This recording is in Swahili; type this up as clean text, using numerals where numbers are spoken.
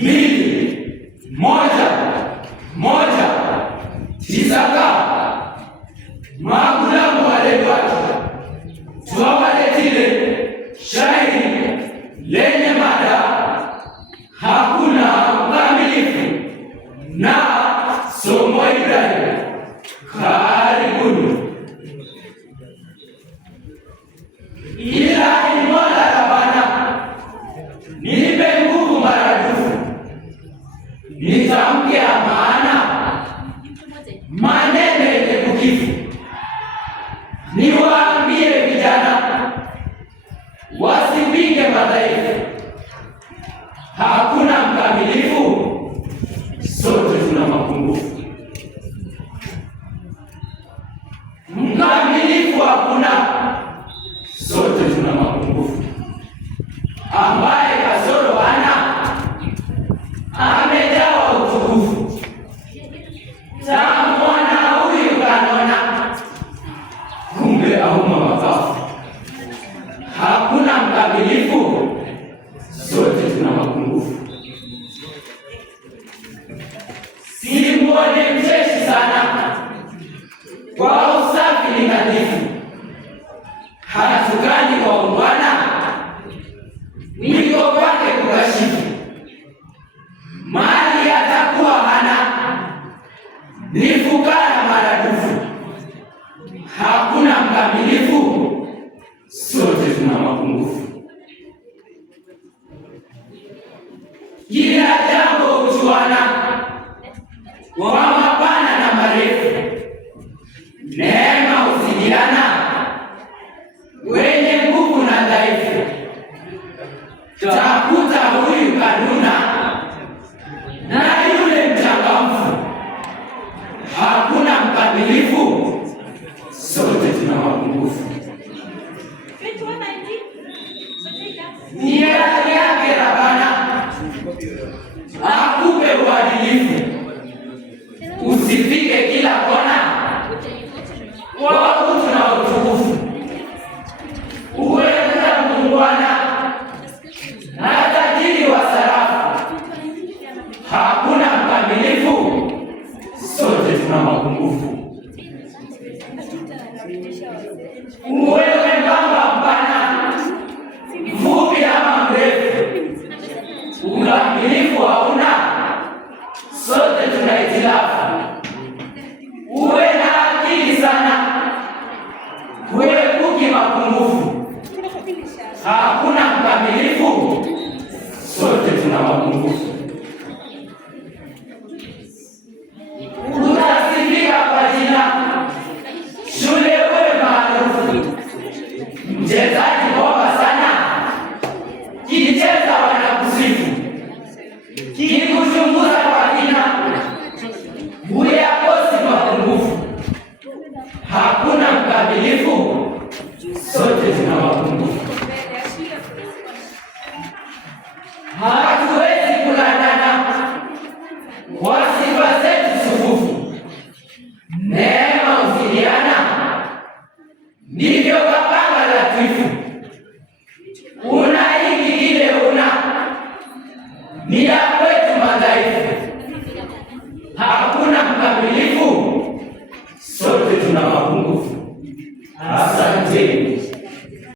2, 1, Isaka Magulamu waletwake twawaletile shairi lenye mada hakuna ukamilifu na somo Ibrahim. Karibuni. Ilahi Mola Rabbana, nipe nguvu maradufu, nitamke maana maneno yenye kukifu, niwaambie vijana wasipinge madhaifu. Hakuna mkamilifu, sote tuna mapungufu. Mkamilifu hakuna, sote tuna mapungufu. Ambaye kasoro hana amejawa utukufu. Tamwona huyu kanona, kumbe auma mapafu. Hakuna mkamilifu, sote tuna mapungufu. Simuone mcheshi sana, kwa usafi ni nadhifu. Hatukani kwa ungwana, mwiko kwake kukashifu. Mali atakuwa hana, ni fukara maradufu. Hakuna mkamilifu, sote tuna mapungufu. Kila jambo hujuana, kwa mapana na marefu. Neema huzidiana, wenye nguvu na dhaifu. Takuta huyu kanuna na yule mchangamfu. Hakuna mkamilifu, sote tuna mapungufu. Ni haki yake Rabbana akupe uadilifu, usifike kila kona kwa utu na utukufu. Uwe muungwana na tajiri wa sarafu. Hakuna mkamilifu, sote tuna mapungufu. Uwe mwembamba mpana, mfupi ama mrefu, ukamilifu hauna,